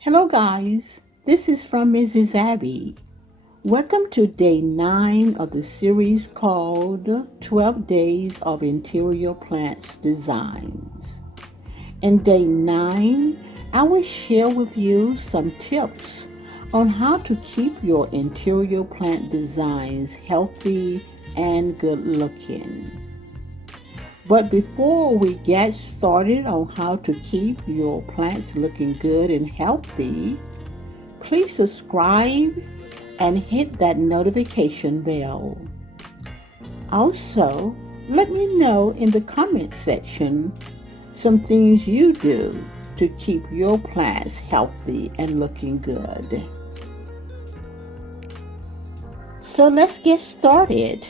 Hello, guys. This is from Mrs. Abby. Welcome to day 9 of the series called 12 Days of Interior Plants Designs. In day 9, I will share with you some tips on how to keep your interior plant designs healthy and good looking. But before we get started on how to keep your plants looking good and healthy, please subscribe and hit that notification bell. Also, let me know in the comment section some things you do to keep your plants healthy and looking good. So let's get started.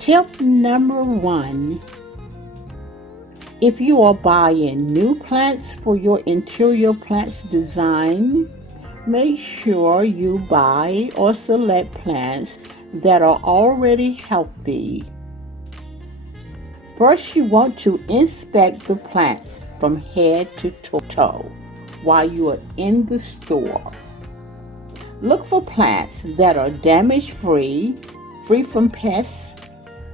Tip number 1. If you are buying new plants for your interior plants design, make sure you buy or select plants that are already healthy. First, you want to inspect the plants from head to toe while you are in the store. Look for plants that are damage-free, free from pests,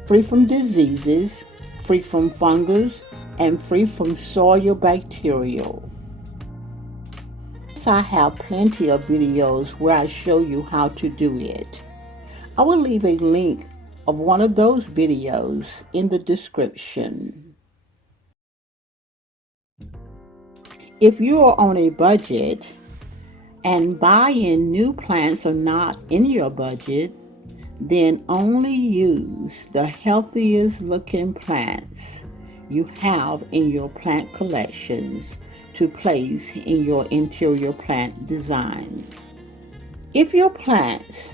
free from diseases, free from fungus, and free from soil bacteria. I have plenty of videos where I show you how to do it. I will leave a link of one of those videos in the description. If you are on a budget and buying new plants are not in your budget, then only use the healthiest looking plants you have in your plant collections to place in your interior plant design. If your plants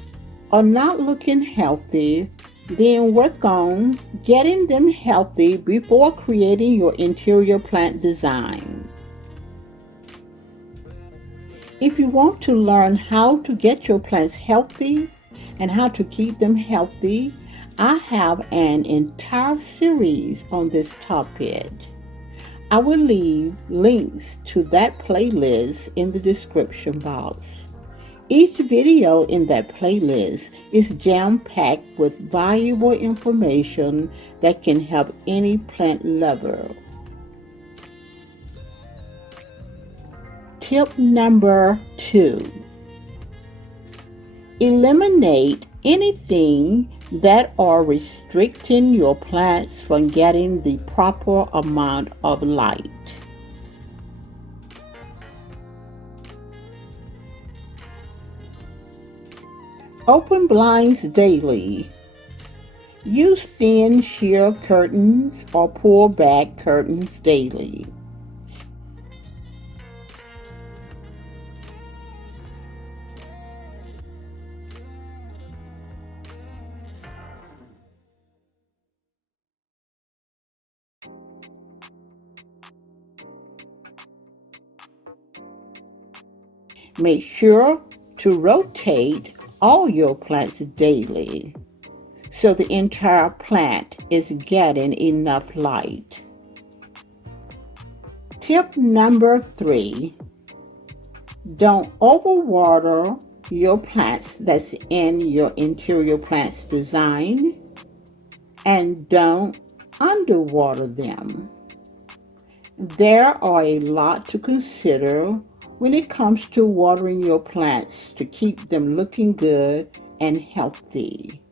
are not looking healthy, then work on getting them healthy before creating your interior plant design. If you want to learn how to get your plants healthy and how to keep them healthy, I have an entire series on this topic. I will leave links to that playlist in the description box. Each video in that playlist is jam-packed with valuable information that can help any plant lover. Tip number 2. Eliminate anything that are restricting your plants from getting the proper amount of light. Open blinds daily. Use thin sheer curtains or pull back curtains daily. Make sure to rotate all your plants daily so the entire plant is getting enough light. Tip number 3. Don't overwater your plants that's in your interior plants design, and don't underwater them. There are a lot to consider when it comes to watering your plants to keep them looking good and healthy.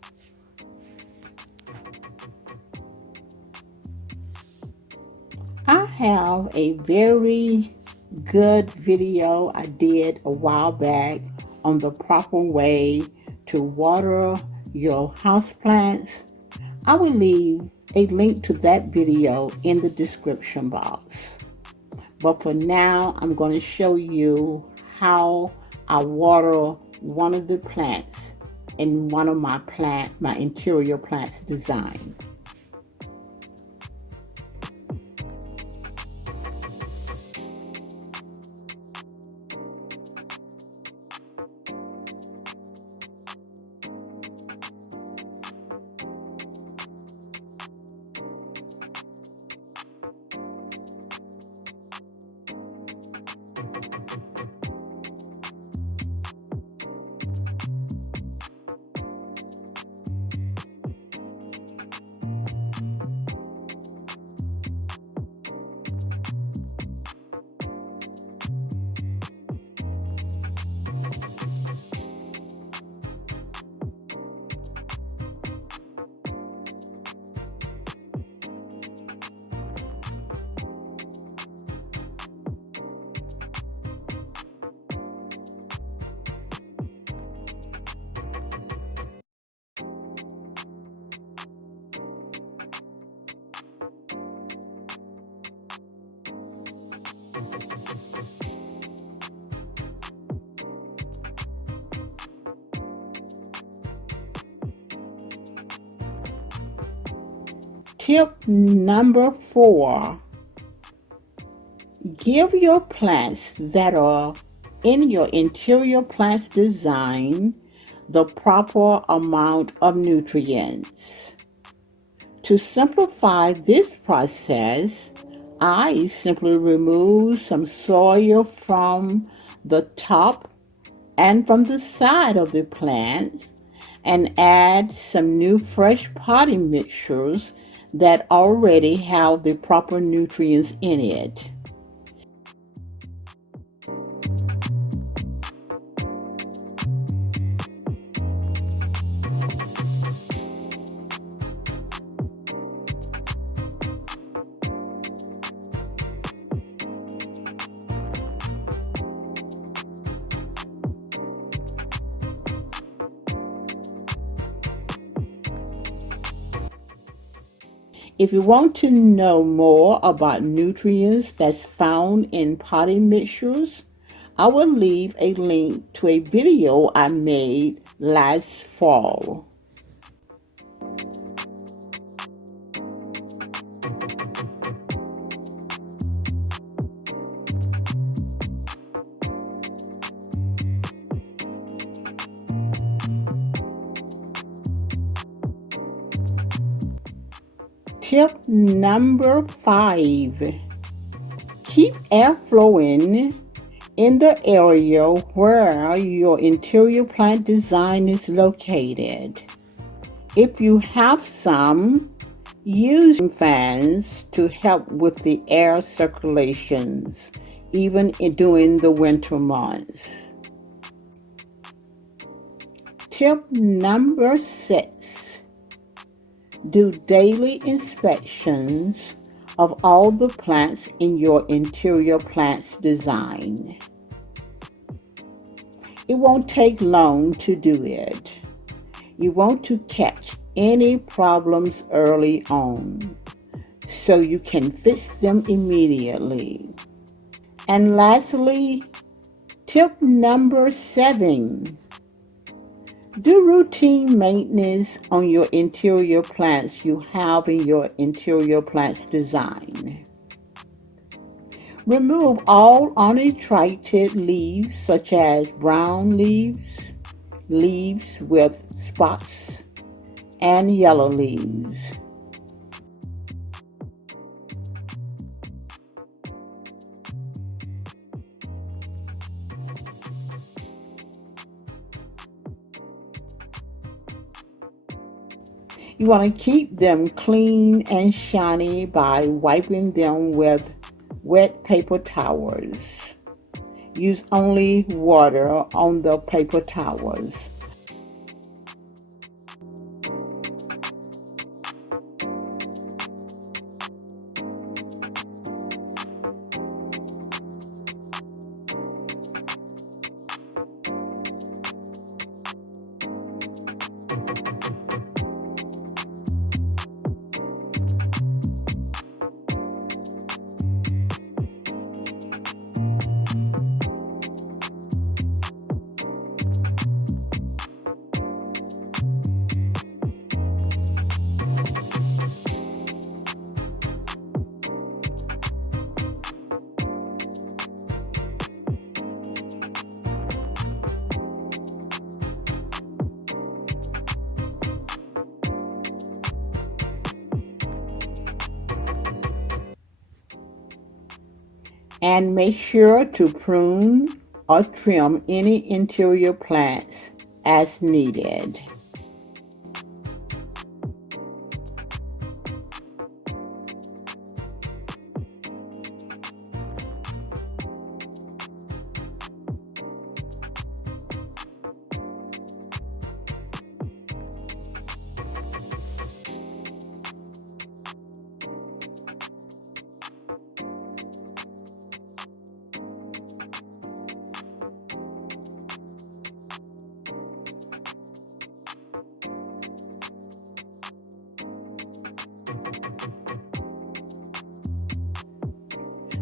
I have a very good video I did a while back on the proper way to water your houseplants. I will leave a link to that video in the description box. But for now, I'm going to show you how I water one of the plants in one of my interior plants design. Tip number 4. Give your plants that are in your interior plants design the proper amount of nutrients. To simplify this process, I simply remove some soil from the top and from the side of the plant and add some new fresh potting mixtures that already have the proper nutrients in it. If you want to know more about nutrients that's found in potting mixtures, I will leave a link to a video I made last fall. Tip number 5. Keep air flowing in the area where your interior plant design is located. If you have some, use fans to help with the air circulations, even during the winter months. Tip number 6. Do daily inspections of all the plants in your interior plants design. It won't take long to do it. You want to catch any problems early on so you can fix them immediately. And lastly, tip number 7. Do routine maintenance on your interior plants you have in your interior plants design. Remove all unattracted leaves such as brown leaves, leaves with spots, and yellow leaves. You want to keep them clean and shiny by wiping them with wet paper towels. Use only water on the paper towels. And make sure to prune or trim any interior plants as needed.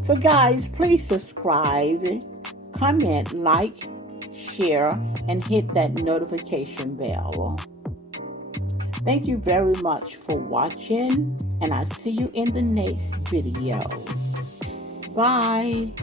So guys, please subscribe, comment, share, and hit that notification bell. Thank you very much for watching, and I'll see you in the next video. Bye.